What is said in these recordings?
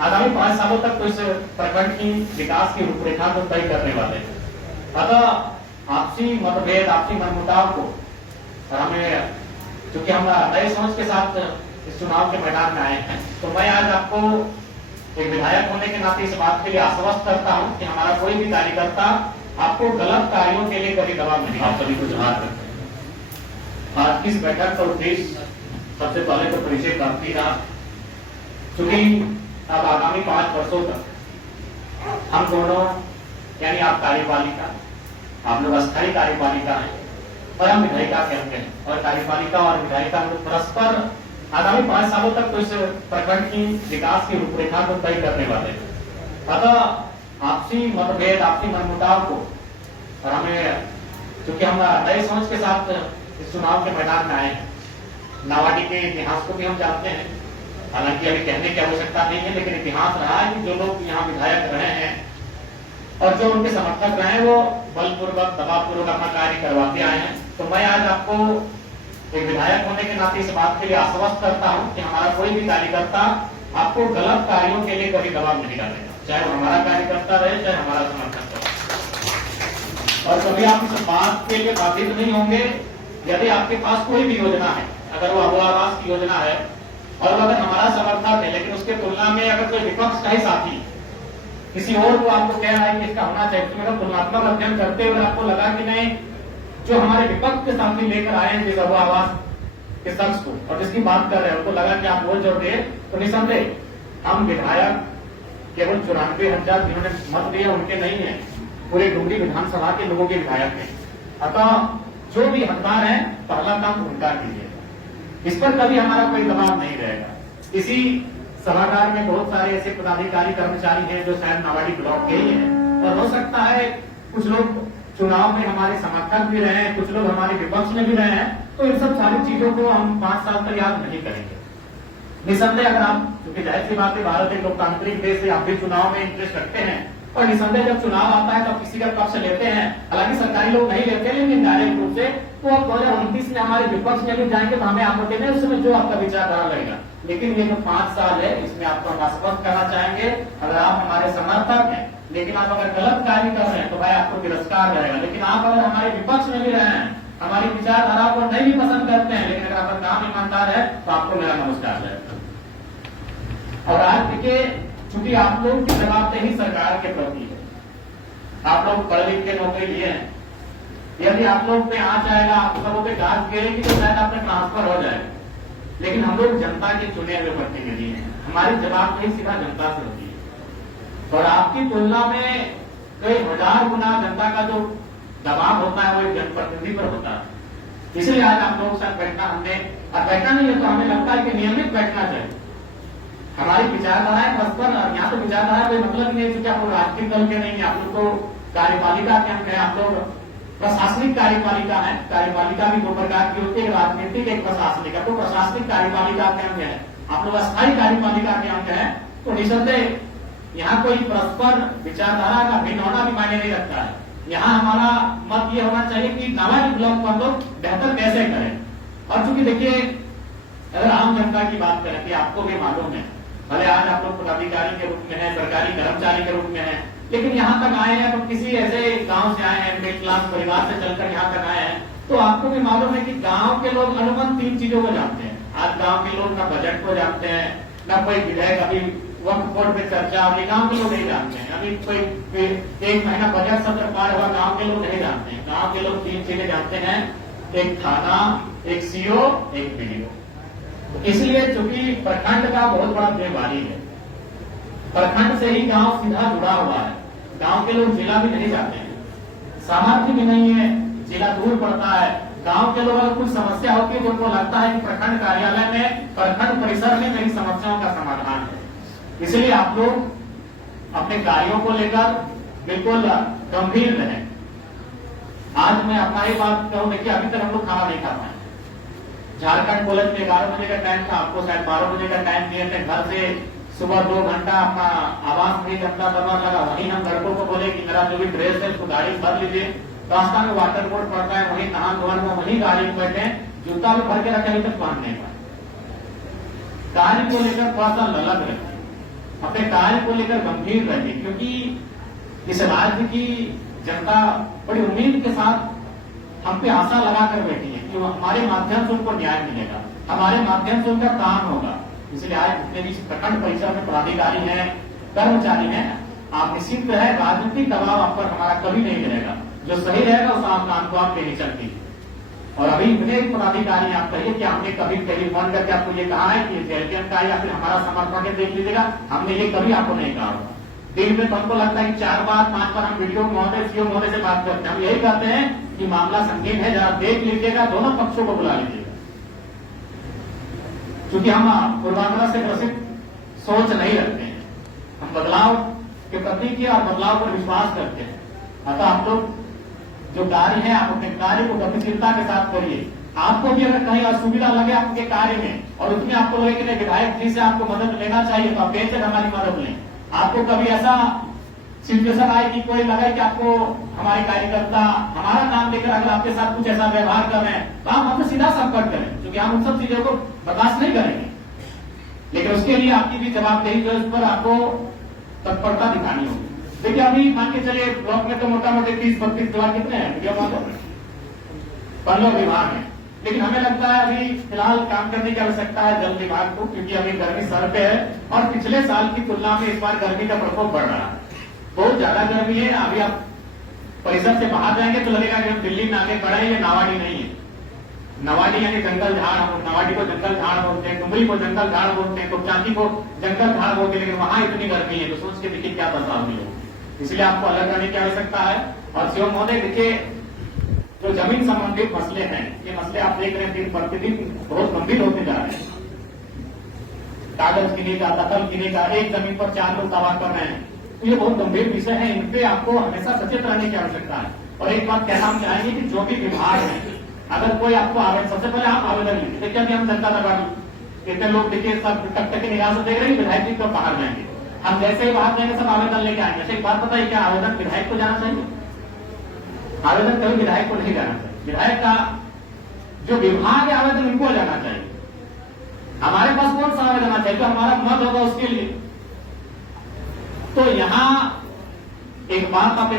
आगामी 5 सालों तक तो इस प्रखंड की विकास की रूपरेखा को तय करने वाले हैं। अतः आपसी मतभेद, आपसी मनमुटाव को हमें, क्योंकि हम नए सोच के साथ इस चुनाव के मैदान में आए हैं, तो मैं आज आपको एक विधायक होने के नाते इस बात के लिए आश्वस्त करता हूं कि हमारा कोई भी कार्यकर्ता आपको गलत कार्यों के लिए कभी दबाव नहीं। आप सभी को ध्यान रखें। आज की इस बैठक का उद्देश्य सबसे पहले तो परिचय प्राप्ति रहा, क्योंकि अब आगामी 5 वर्षों तक हम दोनों, यानी आप कार्यपालिका, आप लोग अस्थायी कार्यपालिका हैं और हम विधायिका के अंग हैं, और कार्यपालिका और विधायिका लोग परस्पर आगामी 5 सालों तक तो इस प्रखंड की विकास की रूपरेखा को तय करने वाले हैं। अतः आपसी मतभेद, आपसी मनमुटाव को हमें, क्योंकि हम नए सोच के साथ इस चुनाव के मैदान में आए हैं। नावाडी के इतिहास को भी हम जानते हैं, हालांकि अभी कहने की आवश्यकता नहीं है, लेकिन इतिहास रहा है कि जो लोग यहाँ विधायक रहे हैं और जो उनके समर्थक रहे हैं, वो बलपूर्वक, दबावपूर्वक अपना कार्य करवाते आए हैं। तो मैं आज आपको एक विधायक होने के नाते इस बात के लिए आश्वस्त करता हूं कि हमारा कोई भी कार्यकर्ता आपको गलत कार्यों के लिए कभी दबाव नहीं डालेगा, चाहे वो हमारा कार्यकर्ता रहे, चाहे हमारा समर्थक रहे। और कभी आप इस बात के लिए बाधित नहीं होंगे यदि आपके पास कोई भी योजना है, अगर वो आवास की योजना है और अगर हमारा समर्थक है, लेकिन उसके तुलना में अगर कोई विपक्ष का ही साथी किसी और को आपको कह रहा है कि इसका होना चाहिए, तो मेरा तुलनात्मक अध्ययन करते हुए आपको लगा कि नहीं, जो हमारे विपक्ष के सामने लेकर आए हैं जिस आवास के शख्स को और जिसकी बात कर रहे हैं, उनको लगा कि आप बोल जोड़ रहे, तो निसंदेह हम विधायक केवल 94,000 जिन्होंने मत दिया उनके नहीं है, पूरे डुमरी विधानसभा के लोगों के विधायक हैं। अतः जो भी हकदार है, पहला काम उनका कीजिए, इस पर कभी हमारा कोई दबाव नहीं रहेगा। इसी सभागार में बहुत सारे ऐसे पदाधिकारी, कर्मचारी हैं जो शायद नावाडी ब्लॉक के ही हैं, और हो सकता है कुछ लोग चुनाव में हमारे समर्थक भी रहे हैं, कुछ लोग हमारे विपक्ष में भी रहे हैं, तो इन सब सारी चीजों को हम 5 साल तक याद नहीं करेंगे। निसंदेह अगर आप, क्योंकि जाहिर सी बात है भारत एक लोकतांत्रिक देश है, आप भी चुनाव में इंटरेस्ट रखते हैं, और निसंदेह जब चुनाव आता है तो किसी का पक्ष लेते हैं, हालांकि सरकारी लोग नहीं लेते, लेकिन डायरेक्ट रूप से तो अब 2029 में हमारे विपक्ष में भी जाएंगे तो हमें आप देंगे, उस समय जो आपका विचारधारा रहेगा। लेकिन ये जो 5 साल है, इसमें आपको हम आश्वस्त करना चाहेंगे, अगर आप हमारे समर्थक हैं, लेकिन आप अगर गलत कार्य कर रहे हैं तो भाई आपको तिरस्कार रहेगा। लेकिन आप अगर हमारे विपक्ष में भी रहे हैं, हमारी विचारधारा को नहीं भी पसंद करते हैं, लेकिन अगर आपका काम ईमानदार है तो आपको मेरा नमस्कार रहेगा। और आज देखिए, चूंकि आप लोग की जवाबदेही सरकार के प्रति है, आप लोग पढ़ लिख के नौकरी लिए हैं, यदि आप लोग पे आ जाएगा, आप सबों पे गाज गिरेगी तो शायद आपने ट्रांसफर हो जाएगा, लेकिन हम लोग जनता के चुने हुए प्रतिनिधि हैं, हमारी जवाबदेही सीधा जनता से होती है, और आपकी तुलना में कई 1000 गुना जनता का जो दबाव होता है वो एक जनप्रतिनिधि पर होता है। इसलिए आज आप लोगों के साथ बैठना हमने, और बैठना नहीं है तो हमें लगता है कि नियमित बैठना चाहिए। हमारी विचारधाराएं परस्पर, यहाँ तो विचारधारा कोई मतलब नहीं है, क्योंकि आप लोग राजनीतिक दल के नहीं है, आप लोग तो कार्यपालिका के अंग है, आप लोग प्रशासनिक कार्यपालिका है। कार्यपालिका भी 2 प्रकार की होती है, राजनीतिक, एक प्रशासनिक। तो प्रशासनिक कार्यपालिका के अंग है, आप लोग अस्थायी कार्यपालिका के अंग है, तो निसंदेह यहाँ कोई परस्पर विचारधारा का भिन्न होना भी मायने नहीं रखता है। यहाँ हमारा मत ये होना चाहिए कि नावाडी ब्लॉक को हम लोग बेहतर कैसे करें। और चूंकि देखिए, अगर आम जनता की बात करें कि आपको भी मालूम है, भले आज आप लोग पदाधिकारी के रूप में हैं, सरकारी कर्मचारी के रूप में हैं, लेकिन यहाँ तक आए हैं तो किसी ऐसे गांव से आए हैं, मिडिल क्लास परिवार से चलकर यहाँ तक आए हैं, तो आपको भी मालूम है कि गांव के लोग अनुमन 3 चीजों को जानते हैं। आज गांव के लोग ना बजट को जानते हैं, ना कोई विधेयक अभी वक्त बोर्ड पे चर्चा, अभी गांव के लोग नहीं जानते हैं, अभी कोई 1 महीना बजट सत्र पार हुआ, गांव के लोग नहीं जानते हैं। गांव के लोग 3 चीजें जानते हैं, एक थाना, एक सीओ, एक बीडीओ। इसलिए चूंकि प्रखंड का बहुत बड़ा जिम्मेवारी है, प्रखंड से ही गांव सीधा जुड़ा हुआ है, गांव के लोग जिला भी नहीं जाते हैं, सामर्थ्य भी नहीं है, जिला दूर पड़ता है। गांव के लोग अगर कुछ समस्या होती है तो उनको लगता है कि प्रखंड कार्यालय में, प्रखंड परिसर में मेरी समस्याओं का समाधान है। इसलिए आप लोग अपने कार्यों को लेकर बिल्कुल गंभीर रहें। आज मैं अपना ही बात कहूं, देखिए अभी तक हम लोग खाना नहीं खा पाए। झारखंड कॉलेज में 11 बजे का टाइम था, आपको शायद 12 बजे का टाइम दिए थे। घर से सुबह 2 घंटा अपना आवास नहीं घंटा दबा लगा, वहीं हम लड़कों को बोले कि मेरा जो भी ड्रेस है उसको गाड़ी भर लीजिए, रास्ता में वाटर बोर्ड पड़ता है, वहीं नहा धोने में वहीं गाड़ी में बैठे, जूता भी भर के रखे, अभी तक पहन नहीं पाए। कार्य को लेकर थोड़ा सा ललक रखें। अब अपने कार्य को लेकर गंभीर रहे, क्योंकि इस राज्य की जनता बड़ी उम्मीद के साथ हम पे आशा लगा कर बैठी है कि हमारे माध्यम से उनको न्याय मिलेगा, हमारे माध्यम से उनका काम होगा। इसलिए आज जितने भी प्रखंड परिसर में पदाधिकारी हैं, कर्मचारी हैं, आप निश्चित है राजनीतिक दबाव आप पर हमारा कभी नहीं रहेगा। जो सही रहेगा उस काम को आप लेनी चलती। और अभी इतने पदाधिकारी आप कहिए कि हमने कभी टेलीफोन करके आपको ये कहा है कि जेएलपीएम का या फिर हमारा समर्थन है देख लीजिएगा, हमने ये कभी आपको नहीं कहा होगा। दिन में तो हमको लगता है कि 4 बार 5 बार हम वीडियो महोदय सीओ महोदय से बात करते हैं। हम यही कहते हैं कि मामला संगीन है, जरा देख लीजिएगा, दोनों पक्षों को बुला लीजिएगा, क्योंकि हम पूर्वाग्रह से ग्रसित सोच नहीं रखते हैं, हम बदलाव के प्रति और बदलाव पर विश्वास करते हैं। अतः आप लोग जो कार्य है आप अपने कार्य को गतिशीलता के साथ करिए। आपको भी अगर कहीं असुविधा लगे आपके कार्य में और उसमें आपको लगे कि विधायक जी से आपको मदद लेना चाहिए, तो आप बेशक हमारी मदद लें। आपको कभी ऐसा सिचुएशन आए कि कोई लगे कि आपको हमारे कार्यकर्ता हमारा नाम लेकर अगर आपके साथ कुछ ऐसा व्यवहार कर रहे हैं, तो आप हमसे सीधा संपर्क करें, क्योंकि हम उन सब चीजों को बर्दाश्त नहीं करेंगे। लेकिन उसके लिए आपकी भी जवाबदेही जो उस पर आपको तत्परता दिखानी होगी। देखिए अभी मान के चलिए ब्लॉक में तो मोटा मोटी 30-32 विभाग कितने हैं, 15 विभाग है, लेकिन हमें लगता है अभी फिलहाल काम करने की आवश्यकता है जल विभाग को, क्योंकि अभी गर्मी सर पे है और पिछले साल की तुलना में इस बार गर्मी का प्रकोप बढ़ रहा है, बहुत ज्यादा गर्मी है। अभी आप परिसर से बाहर जाएंगे तो लगेगा कि हम दिल्ली में आगे बढ़े, ये नावाडी नहीं है। नवाडी यानी जंगल झाड़, नवाडी को जंगल झाड़ बोलते हैं, डुमरी को जंगल झाड़ बोलते हैं, तो चांदी को जंगल झाड़ बोलते हैं, लेकिन वहां इतनी गर्मी है, तो सोच के देखिए क्या बदलाव भी हो। इसलिए आपको अलग रहने की आवश्यकता है। और सीओ महोदय देखिए, जो जमीन संबंधित मसले हैं, ये मसले आप देख रहे हैं दिन प्रतिदिन बहुत गंभीर होते जा रहे हैं। कागज गिने का, दखल गिने का, एक जमीन पर 4 लोग दावा कर रहे हैं, तो ये बहुत गंभीर विषय है, इन पे आपको हमेशा सचेत रहने की आवश्यकता है। और एक बात कहना हम चाहेंगे कि जो भी विभाग है, अगर कोई आपको आवेदन, सबसे पहले आप आवेदन लीजिए। देखिए अभी हम जनता दरबार इतने लोग देखिए सब टक की निगाह से देख रहे हैं, विधायक जी तो बाहर जाएंगे, हम जैसे ही बाहर जाएंगे सब आवेदन लेके आएंगे। एक बात बताइए, क्या आवेदन विधायक को जाना चाहिए? आवेदन कभी विधायक को नहीं जाना चाहिए। विधायक का जो विभाग है आवेदन इनको जाना चाहिए। हमारे पास कौन सा आवेदन आना चाहिए? जो हमारा मत होगा उसके लिए। तो यहां एक बात आप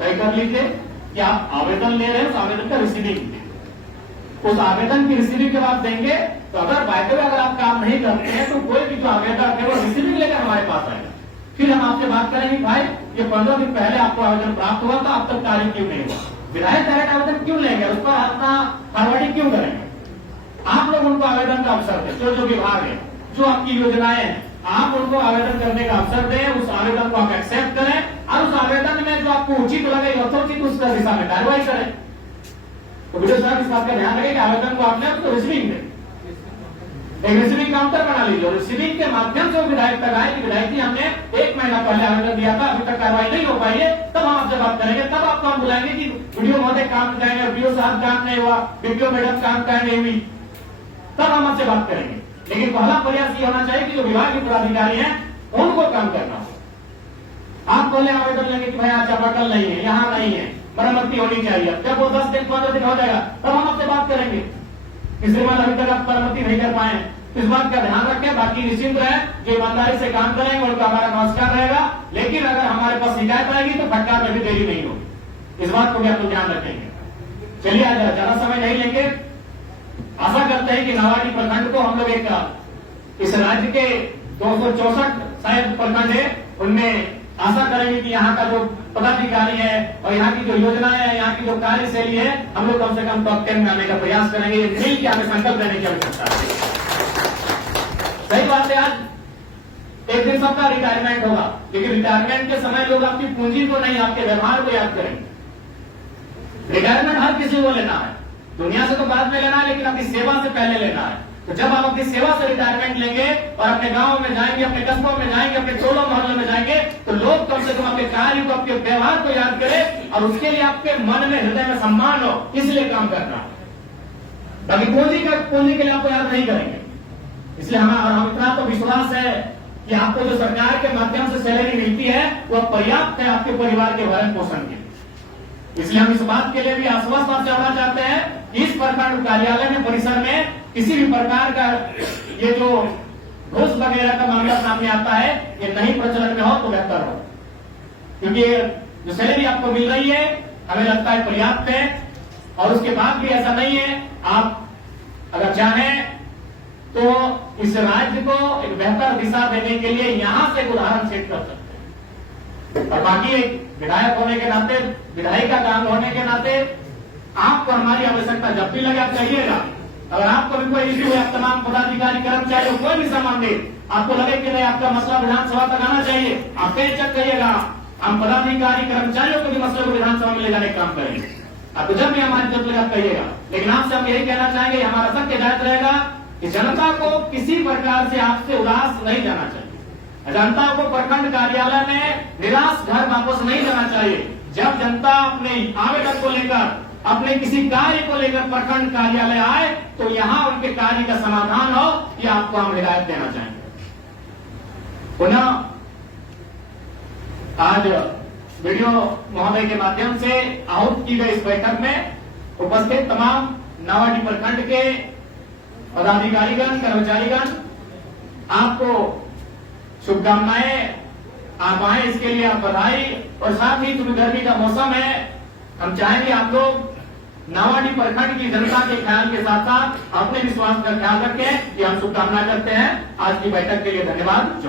तय कर लीजिए कि आप आवेदन ले रहे हैं, उस आवेदन का रिसीविंग, उस आवेदन की रिसीविंग के बाद देंगे। तो अगर बाय अगर आप काम नहीं करते हैं तो कोई भी जो आवेदन है वो रिसीविंग लेकर हमारे पास आएगा, फिर हम आपसे बात करेंगे, भाई ये 15 दिन पहले आपको आवेदन प्राप्त हुआ था, अब तक कार्य क्यों नहीं हुआ? विधायक डायरेक्ट आवेदन क्यों लेंगे, उस पर अपना फॉरवर्डिंग क्यों करेंगे? आप लोग उनको आवेदन का अवसर दें। जो विभाग है, जो आपकी योजनाएं हैं, आप उनको आवेदन करने का अवसर दें, उस आवेदन को आप एक्सेप्ट करें और उस आवेदन में जो आपको उचित लगे, यथोचित उसका दिशा में कार्रवाई करें। तो वीडियो साहब इस बात का ध्यान रखें कि आवेदन को आपने उसको रिसीविंग दें, एक रिसीविंग काउंटर बना लीजिए और रिसीविंग के माध्यम से विधायक तक आए कि विधायक जी हमने 1 महीना पहले आवेदन दिया था, अभी तक कार्रवाई नहीं हो पाई है, तब हम आपसे बात करेंगे। तब आपको हम बुलाएंगे कि वीडियो महोदय काम जाएंगे, वीडियो साहब काम नहीं हुआ, वीडियो मैडम काम नहीं हुई, तब हम आपसे बात करेंगे। लेकिन पहला प्रयास ये होना चाहिए कि जो विभाग के पदाधिकारी हैं उनको काम करना हो। आप पहले आवेदन लेंगे कि भाई यहाँ चापाकल नहीं है, यहाँ नहीं है, मरम्मती होनी चाहिए। जब वो 10 दिन 15 दिन हो जाएगा तब हम आपसे बात करेंगे। इसके बाद अभी तक आप मरम्मती नहीं कर पाए, इस बात का ध्यान रखें। बाकी निश्चिंत रहे, जो ईमानदारी से काम करेंगे उनका हमारा नमस्कार रहेगा। लेकिन अगर हमारे पास शिकायत आएगी तो फटकार में भी देरी नहीं होगी, इस बात को भी आप लोग ध्यान रखेंगे। चलिए आज ज्यादा समय नहीं लेंगे। आशा करते हैं कि नवाडी प्रखंड को हम लोग एक इस राज्य के 264 शायद प्रखंड है, उनमें आशा करेंगे कि यहाँ का जो पदाधिकारी है और यहाँ की जो योजनाएं है, यहाँ की जो कार्यशैली है, हम लोग कम से कम टॉप 10 में आने का प्रयास करेंगे। मिल के हमें संकल्प लेने की आवश्यकता है। सही बात है, आज एक दिन सबका रिटायरमेंट होगा, लेकिन रिटायरमेंट के समय लोग आपकी पूंजी को नहीं, आपके व्यवहार को याद करेंगे। रिटायरमेंट हर किसी को लेना है, दुनिया से तो बाद में लेना है, लेकिन अपनी सेवा से पहले लेना है। तो जब आप अपनी सेवा से रिटायरमेंट लेंगे और अपने गांव में जाएंगे, अपने कस्बों में जाएंगे, अपने टोलों मोहल्लों में जाएंगे, तो लोग कम से कम आपके कार्य को, आपके व्यवहार को याद करें और उसके लिए आपके मन में, हृदय में सम्मान हो, इसलिए काम करना। बाकी पूंजी के लिए आपको याद नहीं करेंगे। इसलिए हम इतना तो विश्वास है कि आपको जो सरकार के माध्यम से सैलरी मिलती है वह पर्याप्त है आपके परिवार के भरण पोषण के। इसलिए हम इस बात के लिए भी आश्वस्त आपसे होना चाहते हैं कि इस प्रखंड कार्यालय में, परिसर में किसी भी प्रकार का ये जो घूस वगैरह का मामला सामने आता है, ये नहीं प्रचलन में हो तो बेहतर हो, क्योंकि जो सैलरी आपको मिल रही है हमें लगता है पर्याप्त है, और उसके बाद भी ऐसा नहीं है। आप अगर चाहें तो इस राज्य को एक बेहतर दिशा देने के लिए यहां से एक उदाहरण सेट कर सकते हैं। और बाकी एक विधायक होने के नाते, विधायिका काम होने के नाते आपको हमारी आवश्यकता जब भी लगे आप कहिएगा। अगर आपको भी कोई इश्यू है, आप तमाम पदाधिकारी कर्मचारियों कोई भी संबंधित आपको लगे कि नहीं आपका मसला विधानसभा तक आना चाहिए, आप बेचक कहिएगा। हम पदाधिकारी कर्मचारियों के भी मसले को विधानसभा में ले जाने का काम करेंगे। आपको जब भी हमारी जरूरत लगे आप कहिएगा। लेकिन आपसे हम यही कहना चाहेंगे, हमारा सख्त हिदायत रहेगा कि जनता को किसी प्रकार से आपसे उदास नहीं जाना चाहिए। जनता को प्रखंड कार्यालय में निराश घर वापस नहीं जाना चाहिए। जब जनता अपने आवेदन को लेकर, अपने किसी कार्य को लेकर प्रखंड कार्यालय आए तो यहां उनके कार्य का समाधान हो, ये आपको हम हिदायत देना चाहेंगे। पुनः आज वीडियो महोदय के माध्यम से आहूत की गई इस बैठक में उपस्थित तमाम नावाडीह प्रखंड के पदाधिकारीगण, कर्मचारीगण, आपको शुभकामनाएं। आप आए इसके लिए आप बधाई। और साथ ही चूंकि गर्मी का मौसम है, हम चाहेंगे आप लोग नावाडीह प्रखंड की जनता के ख्याल के साथ साथ अपने विश्वास का ख्याल रखें, कि हम शुभकामना करते हैं। आज की बैठक के लिए धन्यवाद।